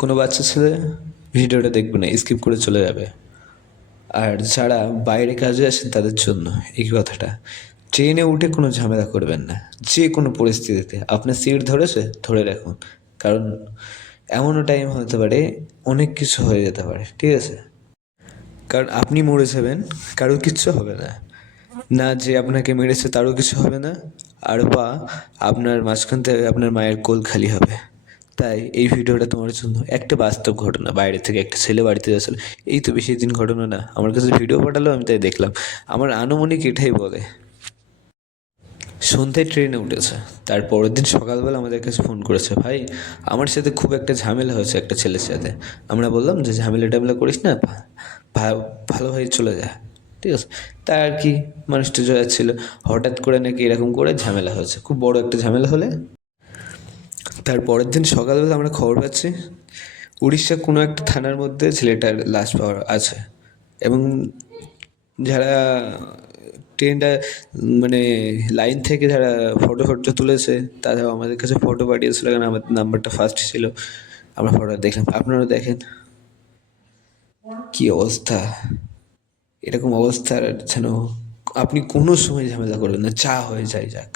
কোনো বাচ্চা ছেলে ভিডিওটা দেখবে না, স্কিপ করে চলে যাবে। আর যারা বাইরে কাজে আসেন তাদের জন্য এই কথাটা, ট্রেনে উঠে কোনো ঝামেলা করবেন না। যে কোনো পরিস্থিতিতে আপনার সিট ধরেছে ধরে রাখুন, কারণ এমনও টাইম হতে পারে অনেক কিছু হয়ে যেতে পারে, ঠিক আছে? কারণ আপনি মরে যাবেন, কারোর কিচ্ছু হবে না। না যে আপনাকে মেরেছে তারও কিছু হবে না, আর বা আপনার মাঝখান থেকে আপনার মায়ের কোল খালি হবে। তাই এই ভিডিওটা তোমার জন্য একটা বাস্তব ঘটনা। বাইরে থেকে একটা ছেলে বাড়িতে যাচ্ছিল, এই তো বেশি দিন ঘটনা না, আমার কাছে ভিডিও পাঠালো, আমি তাই দেখলাম। আমার আনুমানিক এটাই বলে। সন্ধ্যায় ট্রেনে উঠেছে, তার পরের দিন সকালবেলা আমাদের কাছে ফোন করেছে, ভাই আমার সাথে খুব একটা ঝামেলা হয়েছে একটা ছেলের সাথে। আমরা বললাম যে ঝামেলা টামেলা করিস না, ভালোভাবে চলে যা, ঠিক আছে? তা আর কি, মানুষটা যাচ্ছিল, হঠাৎ করে নাকি এরকম করে ঝামেলা হয়েছে, খুব বড় একটা ঝামেলা হলে। তার পরের দিন সকালবেলা আমরা খবর পাচ্ছি উড়িষ্যার কোনো একটা থানার মধ্যে ছেলেটার লাশ পাওয়া আছে। এবং যারা ট্রেনটা মানে লাইন থেকে যারা ফটো ফটো তুলেছে তারাও আমাদের কাছে ফটো পাঠিয়েছিল, কারণ আমাদের নাম্বারটা ফার্স্ট ছিল। আমরা ফটো দেখলাম, আপনারাও দেখেন কি অবস্থা। এরকম অবস্থার যেন আপনি কোনো সময় ঝামেলা করবেন না, যা হয়ে যায় যাক।